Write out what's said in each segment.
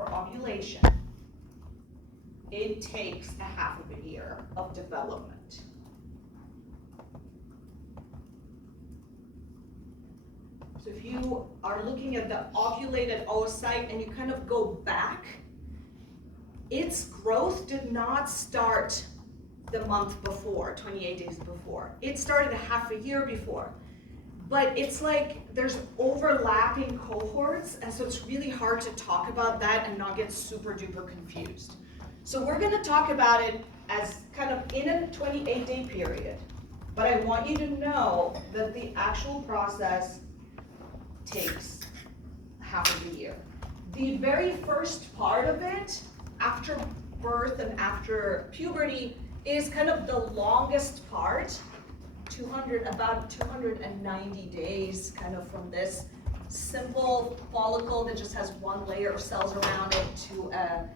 for ovulation, it takes a half of a year of development. So if you are looking at the ovulated oocyte and you kind of go back, its growth did not start the month before, 28 days before. It started a half a year before. But it's like there's overlapping cohorts, and so it's really hard to talk about that and not get super duper confused. So we're gonna talk about it as kind of in a 28-day period, but I want you to know that the actual process takes half of a year. The very first part of it, after birth and after puberty, is kind of the longest part, about 290 days, kind of from this simple follicle that just has one layer of cells around it to a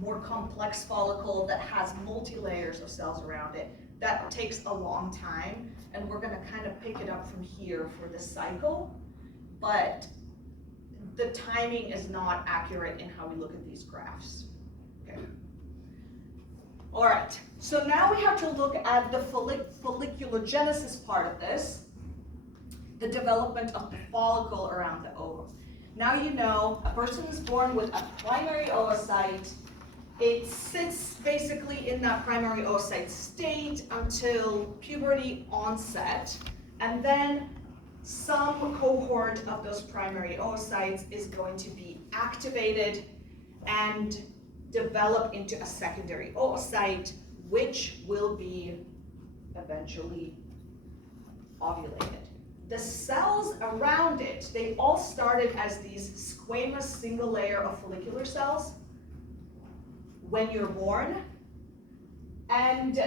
more complex follicle that has multi-layers of cells around it. That takes a long time, and we're gonna kind of pick it up from here for the cycle, but the timing is not accurate in how we look at these graphs. Okay. All right, so now we have to look at the folliculogenesis part of this, the development of the follicle around the ovum. Now you know a person is born with a primary oocyte. It sits basically in that primary oocyte state until puberty onset, and then some cohort of those primary oocytes is going to be activated and develop into a secondary oocyte, which will be eventually ovulated. The cells around it, they all started as these squamous single layer of follicular cells when you're born, and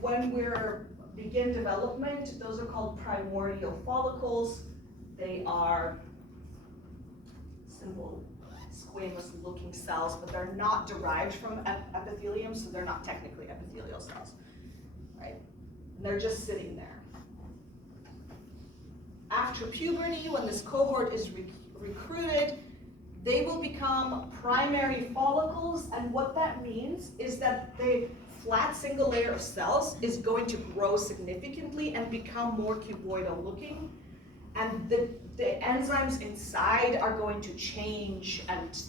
when we're begin development, those are called primordial follicles. They are simple squamous looking cells, but they're not derived from epithelium, so they're not technically epithelial cells, right? And they're just sitting there. After puberty, when this cohort is recruited, they will become primary follicles, and what that means is that the flat single layer of cells is going to grow significantly and become more cuboidal looking, and the enzymes inside are going to change and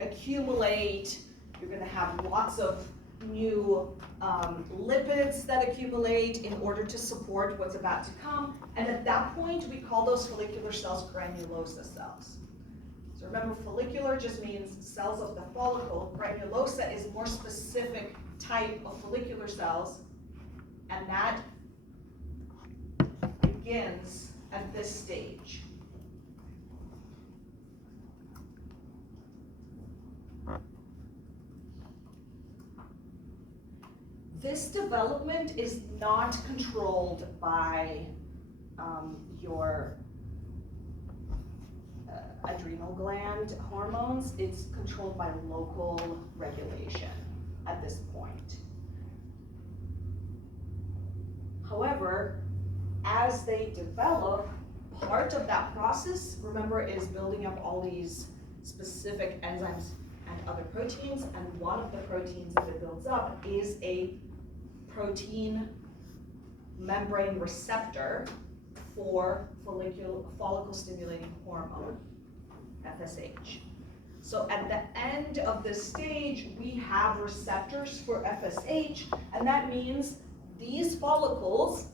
accumulate. You're going to have lots of new lipids that accumulate in order to support what's about to come, and at that point we call those follicular cells granulosa cells. So remember, follicular just means cells of the follicle. Granulosa is more specific type of follicular cells, and that begins at this stage. This development is not controlled by your adrenal gland hormones. It's controlled by local regulation at this point. However, as they develop, part of that process, remember, is building up all these specific enzymes and other proteins, and one of the proteins that it builds up is a protein membrane receptor for follicle stimulating hormone, FSH. So at the end of this stage, we have receptors for FSH, and that means these follicles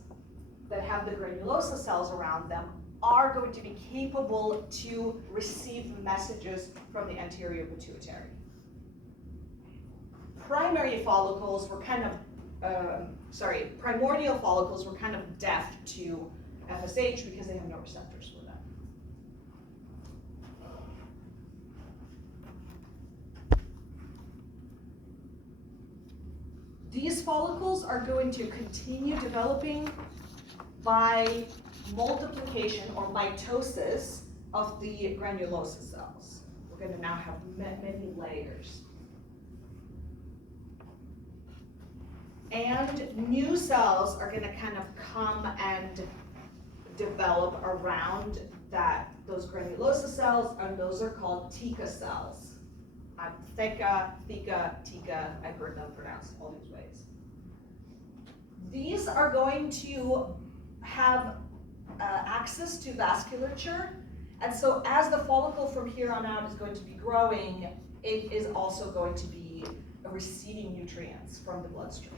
that have the granulosa cells around them are going to be capable to receive messages from the anterior pituitary. Primordial follicles were kind of deaf to FSH because they have no receptors for that. These follicles are going to continue developing by multiplication or mitosis of the granulosa cells. We're going to now have many layers. And new cells are gonna kind of come and develop around those granulosa cells, and those are called theca cells. Theca, theca, I've heard them pronounced all these ways. These are going to have access to vasculature, and so as the follicle from here on out is going to be growing, it is also going to be receiving nutrients from the bloodstream.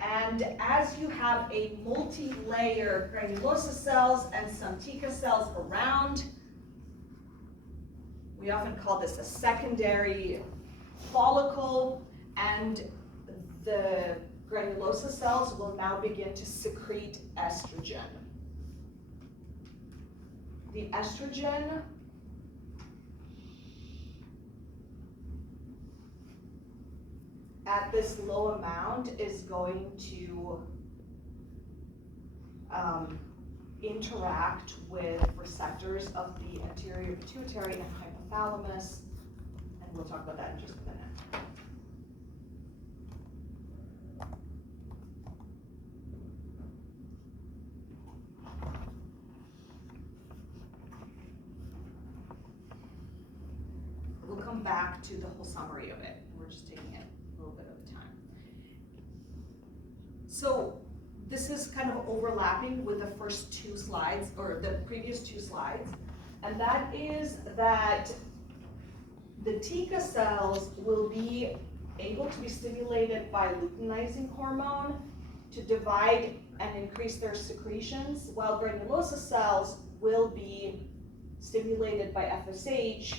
And as you have a multi-layer granulosa cells and some theca cells around, we often call this a secondary follicle, and the granulosa cells will now begin to secrete estrogen. The estrogen at this low amount is going to interact with receptors of the anterior pituitary and hypothalamus, and we'll talk about that in just a minute. We'll come back to the whole summary of it. We're just taking it a little bit at a time. So this is kind of overlapping with the first two slides, or the previous two slides, and that is that the theca cells will be able to be stimulated by luteinizing hormone to divide and increase their secretions, while granulosa cells will be stimulated by FSH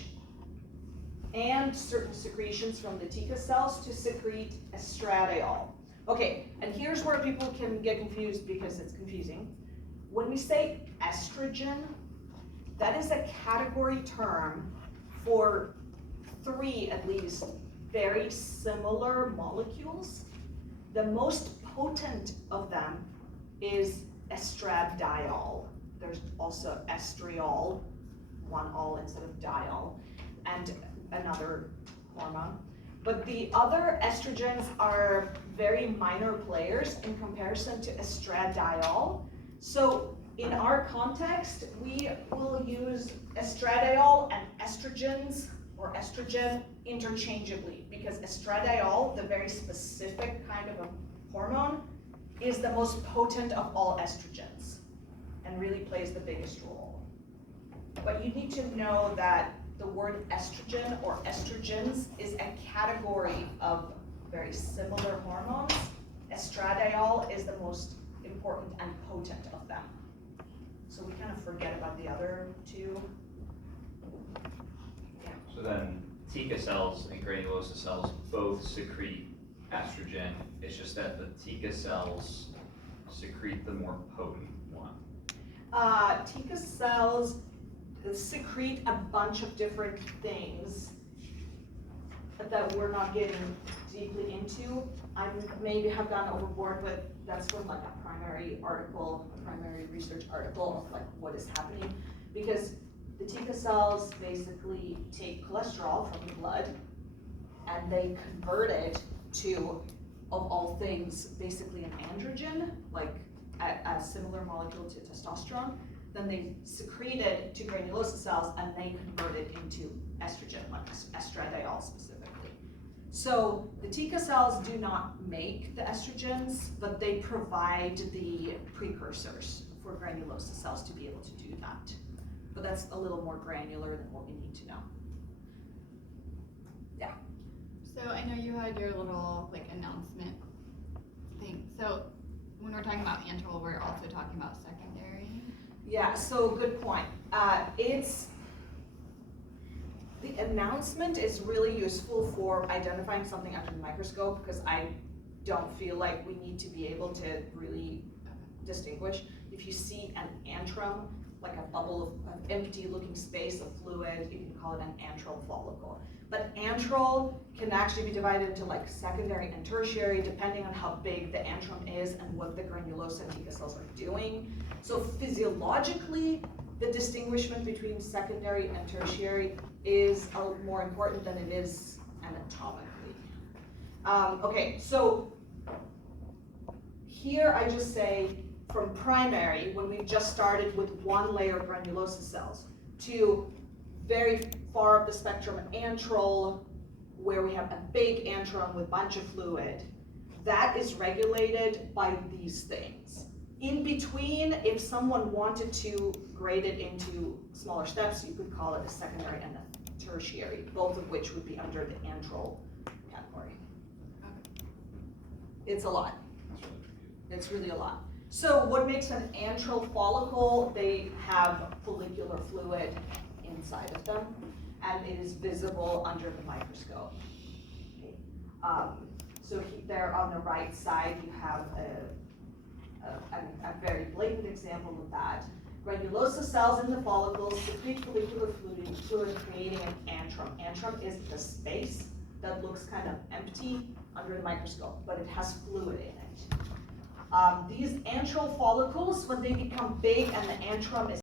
and certain secretions from the theca cells to secrete estradiol. Okay, and here's where people can get confused because it's confusing. When we say estrogen, that is a category term for three, at least, very similar molecules. The most potent of them is estradiol. There's also estriol, one all instead of diol, and another hormone. But the other estrogens are very minor players in comparison to estradiol. So in our context, we will use estradiol and estrogens or estrogen interchangeably, because estradiol, the very specific kind of a hormone, is the most potent of all estrogens and really plays the biggest role. But you need to know that the word estrogen or estrogens is a category of very similar hormones. Estradiol is the most important and potent of them. So we kind of forget about the other two. Yeah. So then theca cells and granulosa cells both secrete estrogen. It's just that the theca cells secrete the more potent one. Theca cells secrete a bunch of different things that we're not getting deeply into. I maybe have gone overboard, but that's from like a primary research article of like what is happening, because the theca cells basically take cholesterol from the blood and they convert it to, of all things, basically an androgen, like a similar molecule to testosterone. Then they secrete it to granulosa cells and they convert it into estrogen, like estradiol specifically. So the theca cells do not make the estrogens, but they provide the precursors for granulosa cells to be able to do that. But that's a little more granular than what we need to know. Yeah. So I know you had your little like announcement thing. So when we're talking about antral, we're also talking about secondary. Yeah, so good point. The announcement is really useful for identifying something under the microscope, because I don't feel like we need to be able to really distinguish. If you see an antrum, like a bubble of empty looking space of fluid, you can call it an antral follicle. But antral can actually be divided into like secondary and tertiary, depending on how big the antrum is and what the granulosa and theca cells are doing. So physiologically, the distinguishment between secondary and tertiary is more important than it is anatomically. Okay, so here I just say from primary, when we've just started with one layer of granulosa cells, to very far up the spectrum, antral, where we have a big antrum with bunch of fluid, that is regulated by these things. In between, if someone wanted to grade it into smaller steps, you could call it a secondary and a tertiary, both of which would be under the antral category. It's a lot. That's really confusing. It's really a lot. So what makes an antral follicle? They have follicular fluid inside of them, and it is visible under the microscope. Okay. So there on the right side, you have a very blatant example of that. Granulosa cells in the follicles secrete follicular fluid creating an antrum. Antrum is the space that looks kind of empty under the microscope, but it has fluid in it. These antral follicles, when they become big and the antrum is